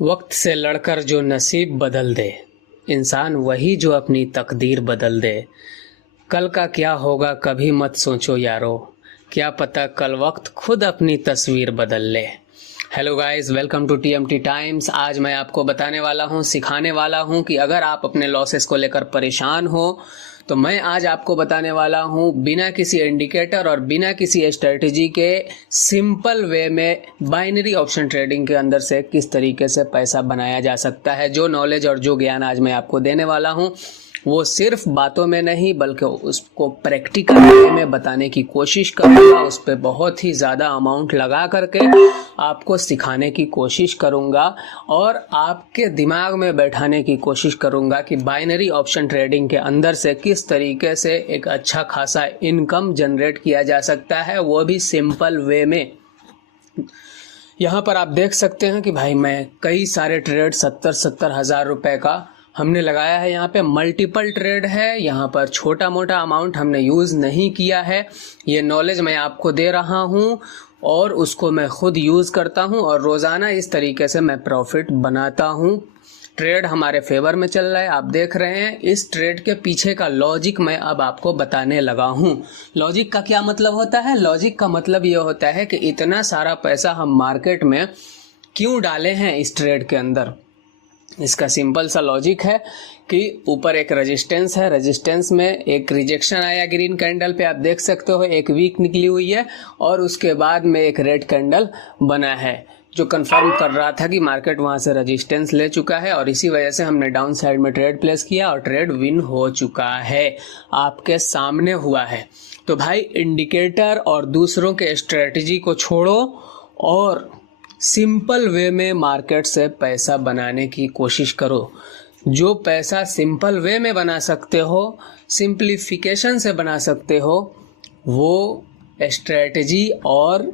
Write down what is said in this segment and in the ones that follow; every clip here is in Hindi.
वक्त से लड़कर जो नसीब बदल दे, इंसान वही जो अपनी तकदीर बदल दे। कल का क्या होगा कभी मत सोचो यारो, क्या पता कल वक्त खुद अपनी तस्वीर बदल ले। Hello guys, welcome to TMT Times. आज मैं आपको बताने वाला हूँ, सिखाने वाला हूँ कि अगर आप अपने लॉसेस को लेकर परेशान हो तो मैं आज आपको बताने वाला हूँ बिना किसी इंडिकेटर और बिना किसी स्ट्रेटजी के सिंपल वे में बाइनरी ऑप्शन ट्रेडिंग के अंदर से किस तरीके से पैसा बनाया जा सकता है। जो नॉलेज और जो ज्ञान आज मैं आपको देने वाला हूँ वो सिर्फ बातों में नहीं बल्कि उसको प्रैक्टिकल वे में बताने की कोशिश करूँगा। उस पर बहुत ही ज़्यादा अमाउंट लगा करके आपको सिखाने की कोशिश करूँगा और आपके दिमाग में बैठाने की कोशिश करूँगा कि बाइनरी ऑप्शन ट्रेडिंग के अंदर से किस तरीके से एक अच्छा खासा इनकम जनरेट किया जा सकता है, वो भी सिंपल वे में। यहाँ पर आप देख सकते हैं कि भाई मैं कई सारे ट्रेड 70-70 हज़ार रुपये का हमने लगाया है। यहाँ पे मल्टीपल ट्रेड है, यहाँ पर छोटा मोटा अमाउंट हमने यूज़ नहीं किया है। ये नॉलेज मैं आपको दे रहा हूँ और उसको मैं खुद यूज़ करता हूँ और रोज़ाना इस तरीके से मैं प्रॉफिट बनाता हूँ। ट्रेड हमारे फेवर में चल रहा है, आप देख रहे हैं। इस ट्रेड के पीछे का लॉजिक मैं अब आपको बताने लगा हूँ। लॉजिक का क्या मतलब होता है? लॉजिक का मतलब ये होता है कि इतना सारा पैसा हम मार्केट में क्यों डाले हैं इस ट्रेड के अंदर। इसका सिंपल सा लॉजिक है कि ऊपर एक रेजिस्टेंस है, रेजिस्टेंस में एक रिजेक्शन आया ग्रीन कैंडल पे, आप देख सकते हो एक वीक निकली हुई है और उसके बाद में एक रेड कैंडल बना है जो कंफर्म कर रहा था कि मार्केट वहां से रेजिस्टेंस ले चुका है और इसी वजह से हमने डाउन साइड में ट्रेड प्लेस किया और ट्रेड विन हो चुका है, आपके सामने हुआ है। तो भाई इंडिकेटर और दूसरों के स्ट्रेटजी को छोड़ो और सिंपल वे में मार्केट से पैसा बनाने की कोशिश करो। जो पैसा सिंपल वे में बना सकते हो, सिंप्लीफिकेशन से बना सकते हो, वो स्ट्रेटजी और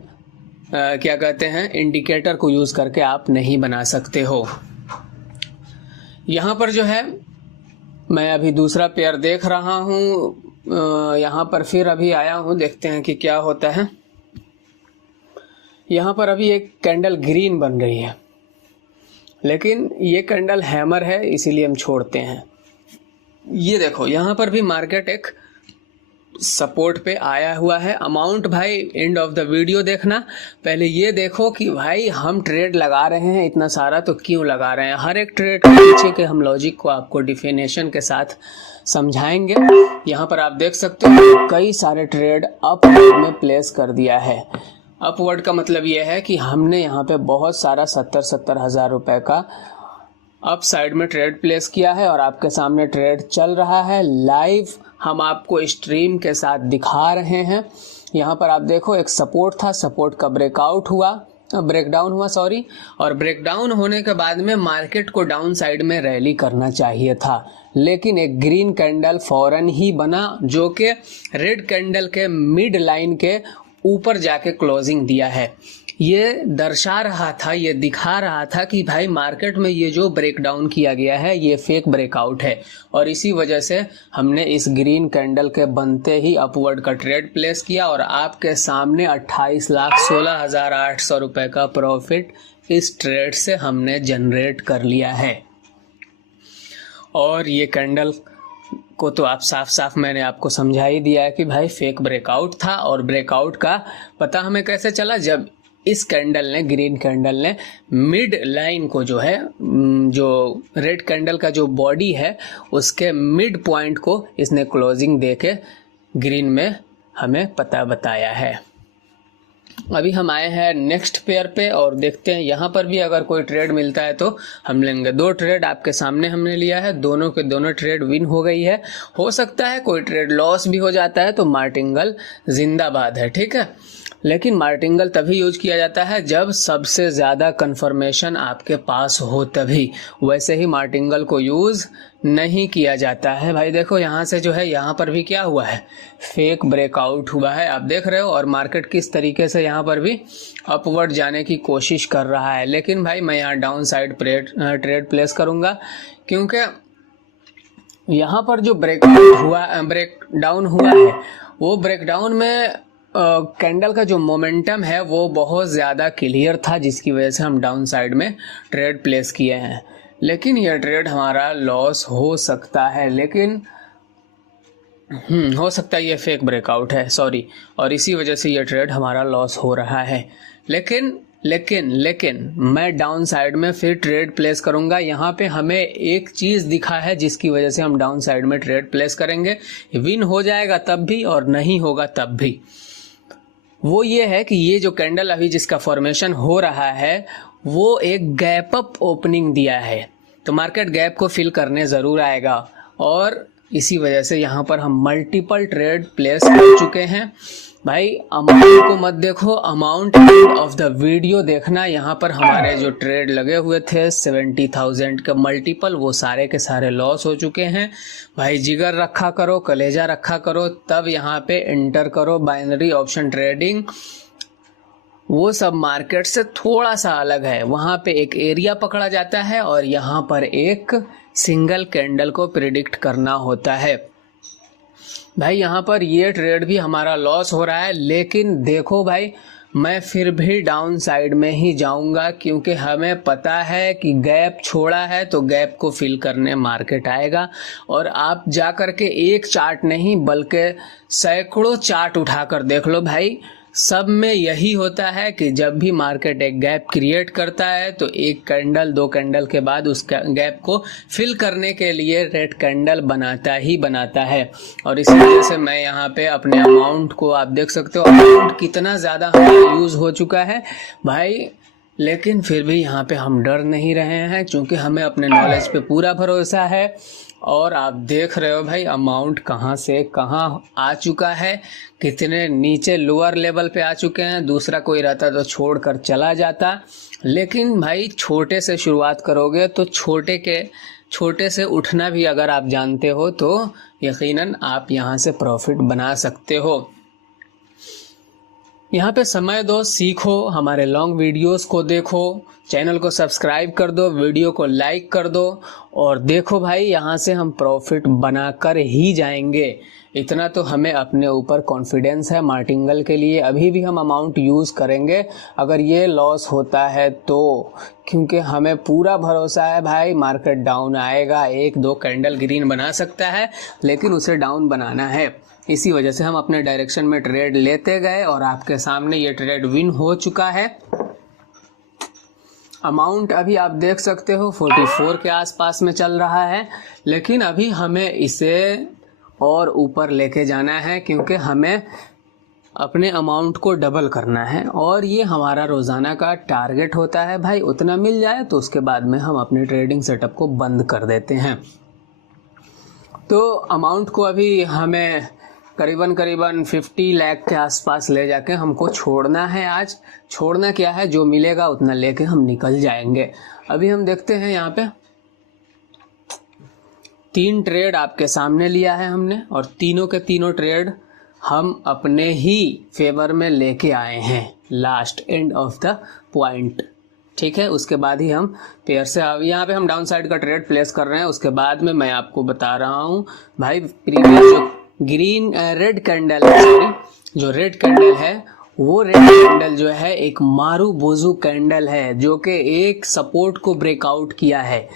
क्या कहते हैं इंडिकेटर को यूज़ करके आप नहीं बना सकते हो। यहाँ पर जो है मैं अभी दूसरा पेयर देख रहा हूँ, यहाँ पर फिर अभी आया हूँ, देखते हैं कि क्या होता है। यहाँ पर अभी एक कैंडल ग्रीन बन रही है लेकिन ये कैंडल हैमर है, इसीलिए हम छोड़ते हैं। ये देखो यहाँ पर भी मार्केट एक सपोर्ट पे आया हुआ है। अमाउंट भाई एंड ऑफ द वीडियो देखना, पहले ये देखो कि भाई हम ट्रेड लगा रहे हैं इतना सारा तो क्यों लगा रहे हैं। हर एक ट्रेड के पीछे के हम लॉजिक को आपको डिफिनेशन के साथ समझाएंगे। यहाँ पर आप देख सकते हो कई सारे ट्रेड अप में प्लेस कर दिया है। अपवर्ड का मतलब यह है कि हमने यहाँ पे बहुत सारा 70-70 हज़ार रुपये का अप साइड में ट्रेड प्लेस किया है और आपके सामने ट्रेड चल रहा है लाइव, हम आपको स्ट्रीम के साथ दिखा रहे हैं। यहाँ पर आप देखो एक सपोर्ट था, सपोर्ट का ब्रेकडाउन हुआ और ब्रेकडाउन होने के बाद में मार्केट को डाउन साइड में रैली करना चाहिए था, लेकिन एक ग्रीन कैंडल फौरन ही बना जो कि रेड कैंडल के मिड लाइन के ऊपर जाके क्लोजिंग दिया है। ये दर्शा रहा था, ये दिखा रहा था कि भाई मार्केट में ये जो ब्रेकडाउन किया गया है ये फेक ब्रेकआउट है और इसी वजह से हमने इस ग्रीन कैंडल के बनते ही अपवर्ड का ट्रेड प्लेस किया और आपके सामने 28,16,800 रुपये का प्रॉफिट इस ट्रेड से हमने जनरेट कर लिया है। और ये कैंडल को तो आप साफ मैंने आपको समझा ही दिया है कि भाई फेक ब्रेकआउट था। और ब्रेकआउट का पता हमें कैसे चला? जब इस कैंडल ने, ग्रीन कैंडल ने मिड लाइन को जो है, जो रेड कैंडल का जो बॉडी है उसके मिड पॉइंट को इसने क्लोजिंग देके ग्रीन में हमें पता बताया है। अभी हम आए हैं नेक्स्ट पेयर पे और देखते हैं यहाँ पर भी अगर कोई ट्रेड मिलता है तो हम लेंगे। 2 ट्रेड आपके सामने हमने लिया है, दोनों के दोनों ट्रेड विन हो गई है। हो सकता है कोई ट्रेड लॉस भी हो जाता है तो मार्टिंगल जिंदाबाद है, ठीक है। लेकिन मार्टिंगल तभी यूज किया जाता है जब सबसे ज़्यादा कंफर्मेशन आपके पास हो, तभी। वैसे ही मार्टिंगल को यूज़ नहीं किया जाता है। भाई देखो यहाँ से जो है, यहाँ पर भी क्या हुआ है, फेक ब्रेकआउट हुआ है, आप देख रहे हो। और मार्केट किस तरीके से यहाँ पर भी अपवर्ड जाने की कोशिश कर रहा है। लेकिन भाई मैं यहाँ डाउन साइड ट्रेड प्लेस करूँगा क्योंकि यहाँ पर जो ब्रेकडाउन हुआ है वो ब्रेकडाउन में कैंडल का जो मोमेंटम है वो बहुत ज़्यादा क्लियर था, जिसकी वजह से हम डाउन साइड में ट्रेड प्लेस किए हैं। लेकिन यह ट्रेड हमारा लॉस हो सकता है, लेकिन हो सकता है ये फेक ब्रेकआउट है, सॉरी, और इसी वजह से ये ट्रेड हमारा लॉस हो रहा है। लेकिन लेकिन लेकिन मैं डाउन साइड में फिर ट्रेड प्लेस करूंगा। यहाँ पे हमें एक चीज़ दिखा है जिसकी वजह से हम डाउन साइड में ट्रेड प्लेस करेंगे। विन हो जाएगा तब भी और नहीं होगा तब भी। वो ये है कि ये जो कैंडल अभी जिसका फॉर्मेशन हो रहा है वो एक गैप अप ओपनिंग दिया है, तो मार्केट गैप को फिल करने ज़रूर आएगा, और इसी वजह से यहाँ पर हम मल्टीपल ट्रेड प्लेस कर चुके हैं। भाई अमाउंट को मत देखो, amount end of the video देखना। यहाँ पर हमारे जो ट्रेड लगे हुए थे 70,000 के मल्टीपल, वो सारे के सारे लॉस हो चुके हैं। भाई जिगर रखा करो, कलेजा रखा करो, तब यहाँ पे एंटर करो। बाइनरी ऑप्शन ट्रेडिंग वो सब मार्केट से थोड़ा सा अलग है। वहाँ पे एक एरिया पकड़ा जाता है और यहाँ पर एक सिंगल कैंडल को प्रिडिक्ट करना होता है। भाई यहाँ पर ये ट्रेड भी हमारा लॉस हो रहा है, लेकिन देखो भाई मैं फिर भी डाउन साइड में ही जाऊंगा, क्योंकि हमें पता है कि गैप छोड़ा है तो गैप को फिल करने मार्केट आएगा। और आप जा कर के एक चार्ट नहीं बल्कि सैकड़ों चार्ट उठाकर देख लो भाई, सब में यही होता है कि जब भी मार्केट एक गैप क्रिएट करता है तो एक कैंडल दो कैंडल के बाद उस गैप को फिल करने के लिए रेड कैंडल बनाता ही बनाता है। और इसी वजह से मैं यहाँ पे अपने अमाउंट को, आप देख सकते हो अमाउंट कितना ज़्यादा हमारा यूज़ हो चुका है भाई, लेकिन फिर भी यहाँ पे हम डर नहीं रहे हैं, क्योंकि हमें अपने नॉलेज पे पूरा भरोसा है। और आप देख रहे हो भाई अमाउंट कहाँ से कहाँ आ चुका है, कितने नीचे लोअर लेवल पे आ चुके हैं। दूसरा कोई रहता तो छोड़कर चला जाता, लेकिन भाई छोटे से शुरुआत करोगे तो छोटे से उठना भी अगर आप जानते हो तो यकीनन आप यहाँ से प्रॉफिट बना सकते हो। यहाँ पे समय दो, सीखो, हमारे लॉन्ग वीडियोस को देखो, चैनल को सब्सक्राइब कर दो, वीडियो को लाइक कर दो, और देखो भाई यहाँ से हम प्रॉफिट बनाकर ही जाएंगे। इतना तो हमें अपने ऊपर कॉन्फिडेंस है। मार्टिंगल के लिए अभी भी हम अमाउंट यूज़ करेंगे अगर ये लॉस होता है तो, क्योंकि हमें पूरा भरोसा है भाई मार्केट डाउन आएगा। एक दो कैंडल ग्रीन बना सकता है, लेकिन उसे डाउन बनाना है। इसी वजह से हम अपने डायरेक्शन में ट्रेड लेते गए और आपके सामने ये ट्रेड विन हो चुका है। अमाउंट अभी आप देख सकते हो 44 के आसपास में चल रहा है, लेकिन अभी हमें इसे और ऊपर लेके जाना है, क्योंकि हमें अपने अमाउंट को डबल करना है और ये हमारा रोज़ाना का टारगेट होता है भाई। उतना मिल जाए तो उसके बाद में हम अपने ट्रेडिंग सेटअप को बंद कर देते हैं। तो अमाउंट को अभी हमें करीबन 50 लाख के आसपास ले जाके हमको छोड़ना है। आज छोड़ना क्या है, जो मिलेगा उतना लेके हम निकल जाएंगे। अभी हम देखते हैं यहाँ पे 3 ट्रेड आपके सामने लिया है हमने, और तीनों के तीनों ट्रेड हम अपने ही फेवर में लेके आए हैं last end of the point. ठीक है, उसके बाद ही हम पेयर से यहाँ पे हम डाउन साइड का ट्रेड प्लेस कर रहे हैं। उसके बाद में मैं आपको बता रहा हूँ भाई, प्रीवियस जो रेड कैंडल है, सॉरी जो रेड कैंडल है, वो रेड कैंडल जो है एक मारू बोजू कैंडल है, जो कि एक सपोर्ट को ब्रेकआउट किया है,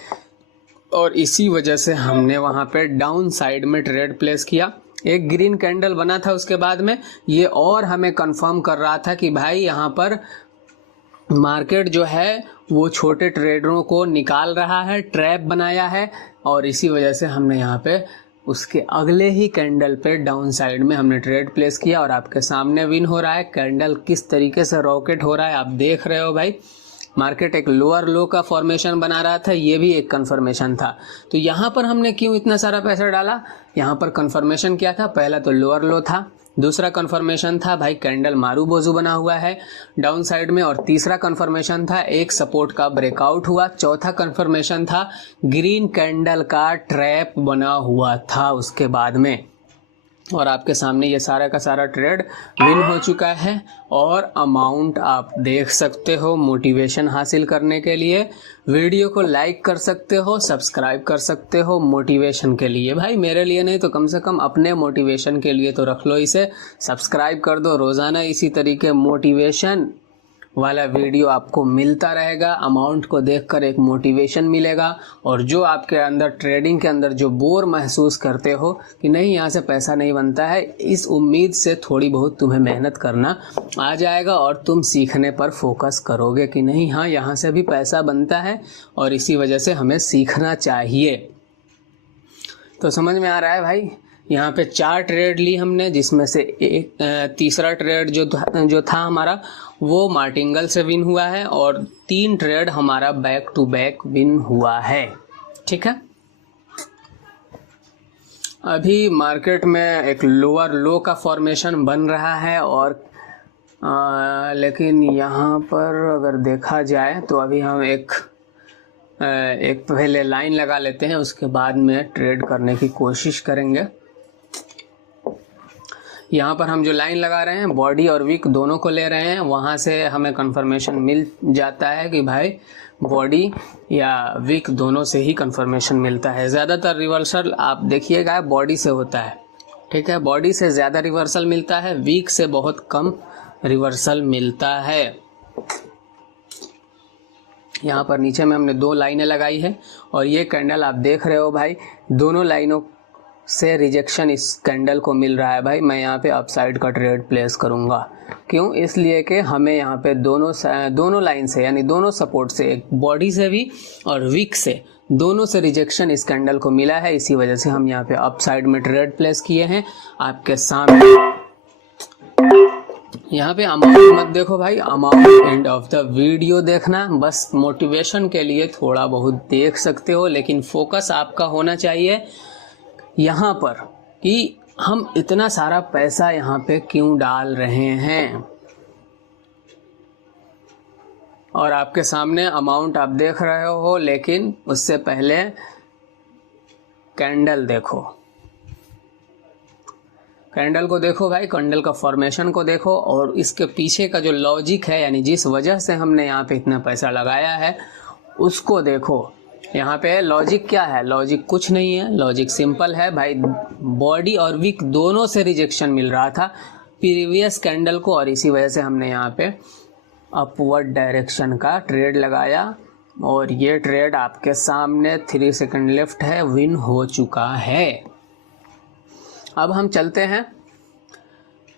और इसी वजह से हमने वहाँ पे डाउन साइड में ट्रेड प्लेस किया। एक ग्रीन कैंडल बना था उसके बाद में, ये और हमें कंफर्म कर रहा था कि भाई यहाँ पर मार्केट जो है वो छोटे ट्रेडरों को निकाल रहा है, ट्रैप बनाया है, और इसी वजह से हमने यहाँ पे उसके अगले ही कैंडल पे डाउन साइड में हमने ट्रेड प्लेस किया, और आपके सामने विन हो रहा है। कैंडल किस तरीके से रॉकेट हो रहा है आप देख रहे हो भाई। मार्केट एक लोअर लो का फॉर्मेशन बना रहा था, ये भी एक कंफर्मेशन था। तो यहाँ पर हमने क्यों इतना सारा पैसा डाला, यहाँ पर कंफर्मेशन क्या था, पहला तो लोअर लो था, दूसरा कंफर्मेशन था भाई कैंडल मारू बोजू बना हुआ है डाउन साइड में, और तीसरा कंफर्मेशन था एक सपोर्ट का ब्रेकआउट हुआ, चौथा कंफर्मेशन था ग्रीन कैंडल का ट्रैप बना हुआ था उसके बाद में। और आपके सामने ये सारा का सारा ट्रेड विन हो चुका है और अमाउंट आप देख सकते हो। मोटिवेशन हासिल करने के लिए वीडियो को लाइक कर सकते हो, सब्सक्राइब कर सकते हो मोटिवेशन के लिए। भाई मेरे लिए नहीं तो कम से कम अपने मोटिवेशन के लिए तो रख लो इसे, सब्सक्राइब कर दो। रोज़ाना इसी तरीके मोटिवेशन वाला वीडियो आपको मिलता रहेगा। अमाउंट को देखकर एक मोटिवेशन मिलेगा और जो आपके अंदर ट्रेडिंग के अंदर जो बोर महसूस करते हो कि नहीं यहाँ से पैसा नहीं बनता है, इस उम्मीद से थोड़ी बहुत तुम्हें मेहनत करना आ जाएगा और तुम सीखने पर फोकस करोगे कि नहीं हाँ यहाँ से भी पैसा बनता है और इसी वजह से हमें सीखना चाहिए। तो समझ में आ रहा है भाई। यहाँ पे 4 ट्रेड ली हमने, जिसमें से एक तीसरा ट्रेड जो था हमारा वो मार्टिंगल से विन हुआ है और 3 ट्रेड हमारा बैक टू बैक विन हुआ है। ठीक है, अभी मार्केट में एक लोअर लो का फॉर्मेशन बन रहा है और लेकिन यहाँ पर अगर देखा जाए तो अभी हम एक पहले लाइन लगा लेते हैं, उसके बाद में ट्रेड करने की कोशिश करेंगे। यहाँ पर हम जो लाइन लगा रहे हैं बॉडी और विक दोनों को ले रहे हैं, वहाँ से हमें कंफर्मेशन मिल जाता है कि भाई बॉडी या विक दोनों से ही कंफर्मेशन मिलता है। ज़्यादातर रिवर्सल आप देखिएगा बॉडी से होता है। ठीक है, बॉडी से ज़्यादा रिवर्सल मिलता है, विक से बहुत कम रिवर्सल मिलता है। यहाँ पर नीचे में हमने 2 लाइनें लगाई है और ये कैंडल आप देख रहे हो भाई, दोनों लाइनों से रिजेक्शन इस कैंडल को मिल रहा है। भाई मैं यहाँ पे अपसाइड का ट्रेड प्लेस करूँगा। क्यों? इसलिए कि हमें यहाँ पे दोनों लाइन से यानी दोनों सपोर्ट से, एक बॉडी से भी और विक से, दोनों से रिजेक्शन इस कैंडल को मिला है। इसी वजह से हम यहाँ पे अपसाइड में ट्रेड प्लेस किए हैं आपके सामने। यहाँ पे अमाउंट मत देखो भाई, amount end of the video देखना। बस मोटिवेशन के लिए थोड़ा बहुत देख सकते हो, लेकिन फोकस आपका होना चाहिए यहाँ पर कि हम इतना सारा पैसा यहाँ पे क्यों डाल रहे हैं। और आपके सामने अमाउंट आप देख रहे हो, लेकिन उससे पहले कैंडल देखो, कैंडल को देखो भाई, कैंडल का फॉर्मेशन को देखो और इसके पीछे का जो लॉजिक है, यानी जिस वजह से हमने यहाँ पे इतना पैसा लगाया है उसको देखो। यहाँ पे लॉजिक क्या है? लॉजिक कुछ नहीं है, लॉजिक सिंपल है भाई। बॉडी और विक दोनों से रिजेक्शन मिल रहा था प्रीवियस कैंडल को और इसी वजह से हमने यहाँ पे अपवर्ड डायरेक्शन का ट्रेड लगाया और ये ट्रेड आपके सामने 3 सेकंड लेफ्ट है, विन हो चुका है। अब हम चलते हैं,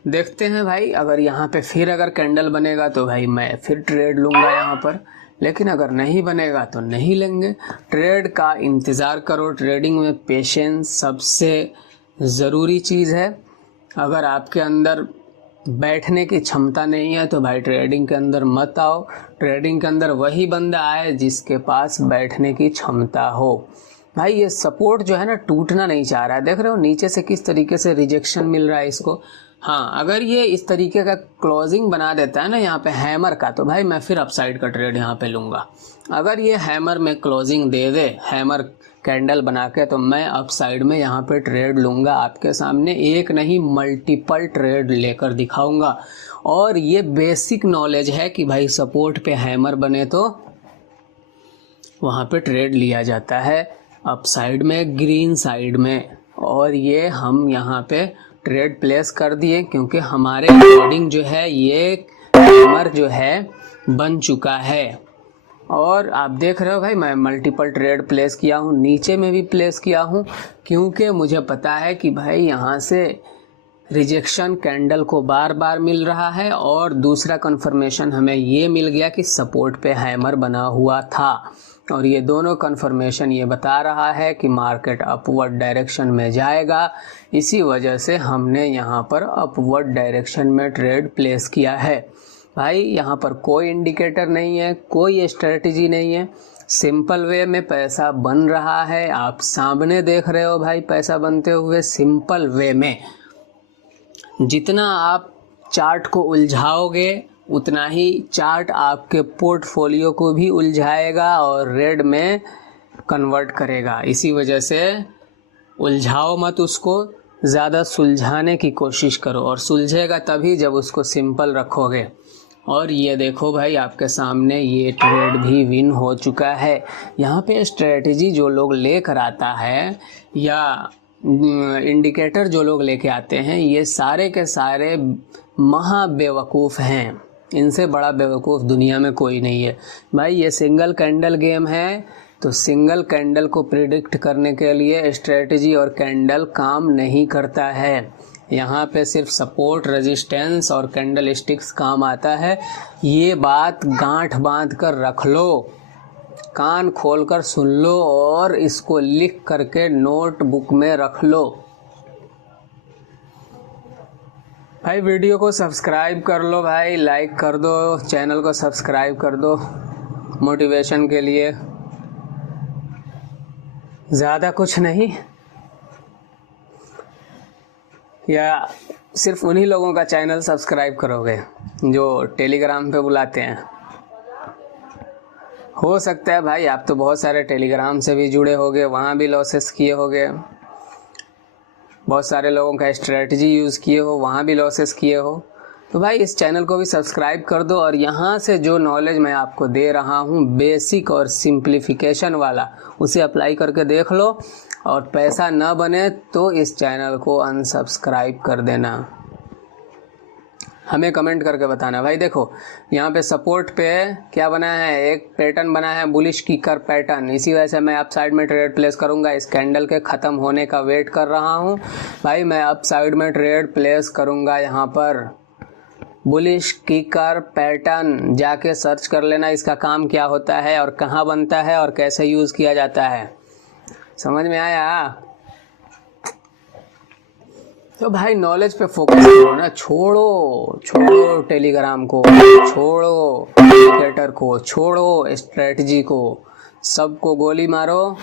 देखते हैं भाई, अगर यहाँ पे फिर अगर कैंडल बनेगा तो भाई मैं फिर ट्रेड लूँगा यहाँ पर, लेकिन अगर नहीं बनेगा तो नहीं लेंगे। ट्रेड का इंतज़ार करो। ट्रेडिंग में पेशेंस सबसे ज़रूरी चीज़ है। अगर आपके अंदर बैठने की क्षमता नहीं है तो भाई ट्रेडिंग के अंदर मत आओ। ट्रेडिंग के अंदर वही बंदा आए जिसके पास बैठने की क्षमता हो। भाई ये सपोर्ट जो है ना टूटना नहीं चाह रहा है, देख रहे हो नीचे से किस तरीके से रिजेक्शन मिल रहा है इसको। हाँ, अगर ये इस तरीके का क्लोजिंग बना देता है ना यहाँ पे हैमर का, तो भाई मैं फिर अपसाइड का ट्रेड यहाँ पे लूँगा। अगर ये हैमर में क्लोजिंग दे दे, हैमर कैंडल बना के, तो मैं अपसाइड में यहाँ पे ट्रेड लूँगा। आपके सामने एक नहीं मल्टीपल ट्रेड लेकर दिखाऊँगा। और ये बेसिक नॉलेज है कि भाई सपोर्ट पे हैमर बने तो वहाँ पे ट्रेड लिया जाता है अपसाइड में, ग्रीन साइड में। और ये हम यहाँ पे ट्रेड प्लेस कर दिए क्योंकि हमारे अकॉर्डिंग जो है ये हैमर जो है बन चुका है। और आप देख रहे हो भाई मैं मल्टीपल ट्रेड प्लेस किया हूँ, नीचे में भी प्लेस किया हूँ, क्योंकि मुझे पता है कि भाई यहाँ से रिजेक्शन कैंडल को बार बार मिल रहा है और दूसरा कंफर्मेशन हमें ये मिल गया कि सपोर्ट पे हैमर बना हुआ था। और ये दोनों कंफर्मेशन ये बता रहा है कि मार्केट अपवर्ड डायरेक्शन में जाएगा। इसी वजह से हमने यहाँ पर अपवर्ड डायरेक्शन में ट्रेड प्लेस किया है। भाई यहाँ पर कोई इंडिकेटर नहीं है, कोई स्ट्रेटजी नहीं है, सिंपल वे में पैसा बन रहा है। आप सामने देख रहे हो भाई पैसा बनते हुए सिंपल वे में। जितना आप चार्ट को उलझाओगे उतना ही चार्ट आपके पोर्टफोलियो को भी उलझाएगा और रेड में कन्वर्ट करेगा। इसी वजह से उलझाओ मत उसको, ज़्यादा सुलझाने की कोशिश करो, और सुलझेगा तभी जब उसको सिंपल रखोगे। और ये देखो भाई, आपके सामने ये ट्रेड भी विन हो चुका है। यहाँ पे स्ट्रेटजी जो लोग लेकर आता है या इंडिकेटर जो लोग लेके आते हैं, ये सारे के सारे महा बेवकूफ़ हैं। इनसे बड़ा बेवकूफ़ दुनिया में कोई नहीं है भाई। ये सिंगल कैंडल गेम है, तो सिंगल कैंडल को प्रिडिक्ट करने के लिए स्ट्रेटजी और कैंडल काम नहीं करता है। यहाँ पे सिर्फ सपोर्ट, रेजिस्टेंस और कैंडल स्टिक्स काम आता है। ये बात गांठ बांध कर रख लो, कान खोल कर सुन लो, और इसको लिख करके नोटबुक में रख लो। भाई वीडियो को सब्सक्राइब कर लो भाई, लाइक कर दो, चैनल को सब्सक्राइब कर दो मोटिवेशन के लिए। ज़्यादा कुछ नहीं, या सिर्फ उन्हीं लोगों का चैनल सब्सक्राइब करोगे जो टेलीग्राम पे बुलाते हैं। हो सकता है भाई आप तो बहुत सारे टेलीग्राम से भी जुड़े होगे, वहाँ भी लॉसेस किए होगे, बहुत सारे लोगों का स्ट्रेटजी यूज़ किए हो, वहाँ भी लॉसेस किए हो। तो भाई इस चैनल को भी सब्सक्राइब कर दो, और यहाँ से जो नॉलेज मैं आपको दे रहा हूँ बेसिक और सिंप्लीफिकेशन वाला, उसे अप्लाई करके देख लो। और पैसा न बने तो इस चैनल को अनसब्सक्राइब कर देना। हमें कमेंट करके बताना। भाई देखो यहाँ पे सपोर्ट पे क्या बना है, एक पैटर्न बना है बुलिश किकर पैटर्न। इसी वजह से मैं अप साइड में ट्रेड प्लेस करूँगा। इस कैंडल के ख़त्म होने का वेट कर रहा हूँ भाई। मैं अप साइड में ट्रेड प्लेस करूँगा। यहाँ पर बुलिश किकर पैटर्न जाके सर्च कर लेना, इसका काम क्या होता है और कहाँ बनता है और कैसे यूज़ किया जाता है। समझ में आया? तो भाई नॉलेज पे फोकस करो ना, छोड़ो टेलीग्राम को, छोड़ो इंडिकेटर को, छोड़ो स्ट्रेटजी को, सबको गोली मारो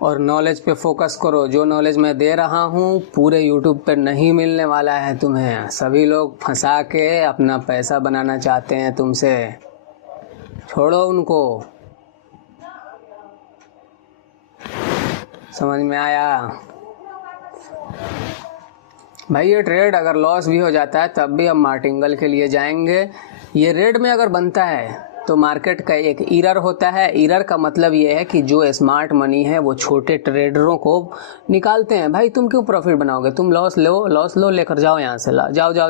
और नॉलेज पे फोकस करो। जो नॉलेज मैं दे रहा हूँ पूरे यूट्यूब पे नहीं मिलने वाला है तुम्हें। सभी लोग फंसा के अपना पैसा बनाना चाहते हैं तुमसे, छोड़ो उनको। समझ में आया? भाई ये ट्रेड अगर लॉस भी हो जाता है तब भी हम मार्टिंगल के लिए जाएंगे। ये रेड में अगर बनता है तो मार्केट का एक एरर होता है। एरर का मतलब ये है कि जो स्मार्ट मनी है वो छोटे ट्रेडरों को निकालते हैं। भाई तुम क्यों प्रॉफिट बनाओगे, तुम लॉस लो लेकर जाओ यहाँ से,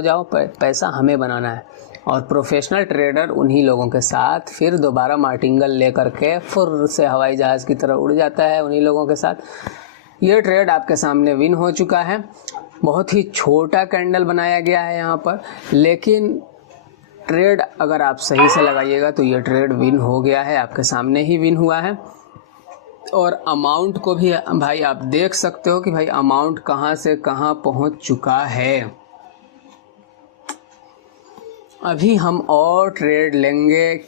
जाओ पैसा हमें बनाना है। और प्रोफेशनल ट्रेडर उन्हीं लोगों के साथ फिर दोबारा मार्टिंगल लेकर के फुर से हवाई जहाज़ की तरह उड़ जाता है उन्हीं लोगों के साथ। ये ट्रेड आपके सामने विन हो चुका है। बहुत ही छोटा कैंडल बनाया गया है यहाँ पर, लेकिन ट्रेड अगर आप सही से लगाइएगा तो ये ट्रेड विन हो गया है, आपके सामने ही विन हुआ है। और अमाउंट को भी भाई आप देख सकते हो कि भाई अमाउंट कहाँ से कहाँ पहुँच चुका है। अभी हम और ट्रेड लेंगे।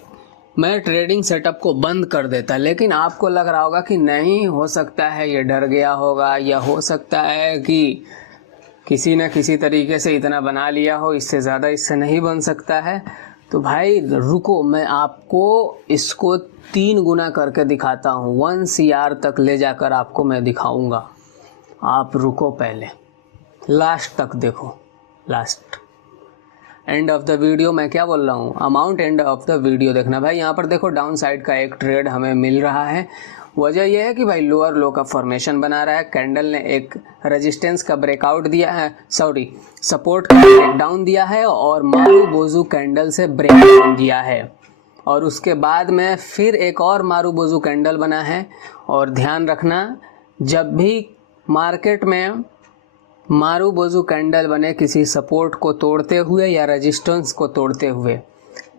मैं ट्रेडिंग सेटअप को बंद कर देता, लेकिन आपको लग रहा होगा कि नहीं, हो सकता है ये डर गया होगा, या हो सकता है कि किसी न किसी तरीके से इतना बना लिया हो, इससे ज़्यादा इससे नहीं बन सकता है। तो भाई रुको, मैं आपको इसको 3 गुना करके दिखाता हूँ। 1 CR तक ले जाकर आपको मैं दिखाऊंगा। आप रुको, पहले लास्ट तक देखो, last end of the video. मैं क्या बोल रहा हूँ, amount end of the video देखना। भाई यहाँ पर देखो डाउन साइड का एक ट्रेड हमें मिल रहा है। वजह यह है कि भाई लोअर लो का फॉर्मेशन बना रहा है, कैंडल ने एक रेजिस्टेंस का ब्रेकआउट दिया है, सपोर्ट का ब्रेक डाउन दिया है, और मारूबोजू कैंडल से ब्रेक डाउन दिया है। और उसके बाद में फिर एक और मारूबोजू कैंडल बना है। और ध्यान रखना, जब भी मार्केट में मारूबोजू कैंडल बने किसी सपोर्ट को तोड़ते हुए या रेजिस्टेंस को तोड़ते हुए,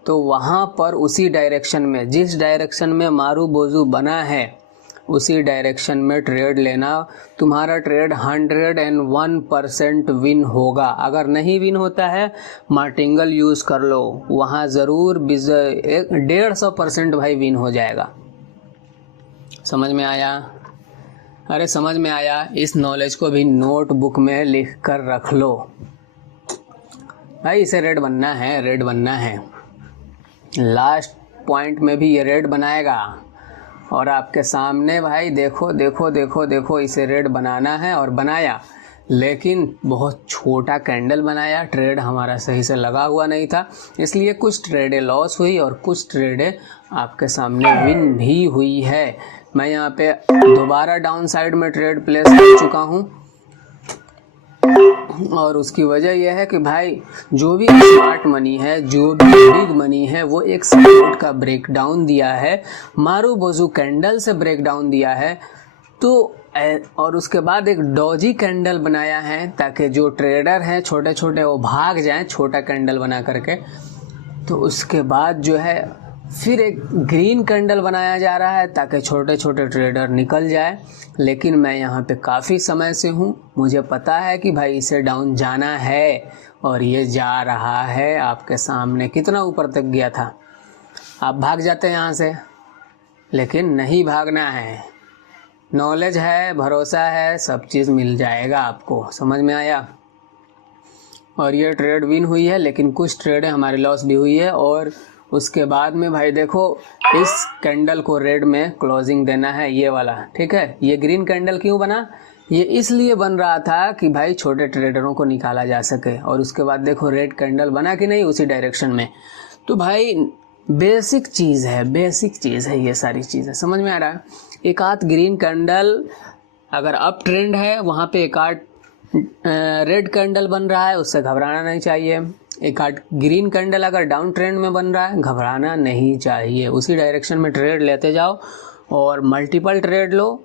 तो वहाँ पर उसी डायरेक्शन में, जिस डायरेक्शन में मारूबोजू बना है उसी डायरेक्शन में ट्रेड लेना। तुम्हारा ट्रेड 101% विन होगा। अगर नहीं विन होता है मार्टिंगल यूज़ कर लो, वहाँ ज़रूर 150% भाई विन हो जाएगा। समझ में आया? अरे समझ में आया? इस नॉलेज को भी नोटबुक में लिख कर रख लो भाई। इसे रेड बनना है, रेड बनना है। लास्ट पॉइंट में भी ये रेड बनाएगा। और आपके सामने भाई देखो देखो देखो देखो, इसे रेड बनाना है और बनाया। लेकिन बहुत छोटा कैंडल बनाया, ट्रेड हमारा सही से लगा हुआ नहीं था, इसलिए कुछ ट्रेडें लॉस हुई और कुछ ट्रेडें आपके सामने विन भी हुई है। मैं यहाँ पे दोबारा डाउन साइड में ट्रेड प्लेस कर चुका हूँ और उसकी वजह यह है कि भाई जो भी स्मार्ट मनी है, जो भी बिग मनी है, वो एक सपोर्ट का ब्रेकडाउन दिया है, मारूबोजू कैंडल से ब्रेकडाउन दिया है, तो और उसके बाद एक डॉजी कैंडल बनाया है ताकि जो ट्रेडर हैं छोटे छोटे वो भाग जाएं छोटा कैंडल बना करके। तो उसके बाद जो है फिर एक ग्रीन कैंडल बनाया जा रहा है ताकि छोटे छोटे ट्रेडर निकल जाए। लेकिन मैं यहाँ पे काफ़ी समय से हूँ, मुझे पता है कि भाई इसे डाउन जाना है और ये जा रहा है। आपके सामने कितना ऊपर तक गया था, आप भाग जाते हैं यहाँ से, लेकिन नहीं भागना है। नॉलेज है, भरोसा है, सब चीज़ मिल जाएगा आपको। समझ में आया? और ये ट्रेड विन हुई है, लेकिन कुछ ट्रेडें हमारी लॉस भी हुई है। और उसके बाद में भाई देखो, इस कैंडल को रेड में क्लोजिंग देना है, ये वाला, ठीक है। ये ग्रीन कैंडल क्यों बना? ये इसलिए बन रहा था कि भाई छोटे ट्रेडरों को निकाला जा सके। और उसके बाद देखो रेड कैंडल बना कि नहीं उसी डायरेक्शन में। तो भाई बेसिक चीज़ है ये सारी चीज़ें, समझ में आ रहा है? एक आध ग्रीन कैंडल अगर अप ट्रेंड है, वहाँ पे एक आध रेड कैंडल बन रहा है, उससे घबराना नहीं चाहिए। एक आध ग्रीन कैंडल अगर डाउन ट्रेंड में बन रहा है, घबराना नहीं चाहिए। उसी डायरेक्शन में ट्रेड लेते जाओ और मल्टीपल ट्रेड लो।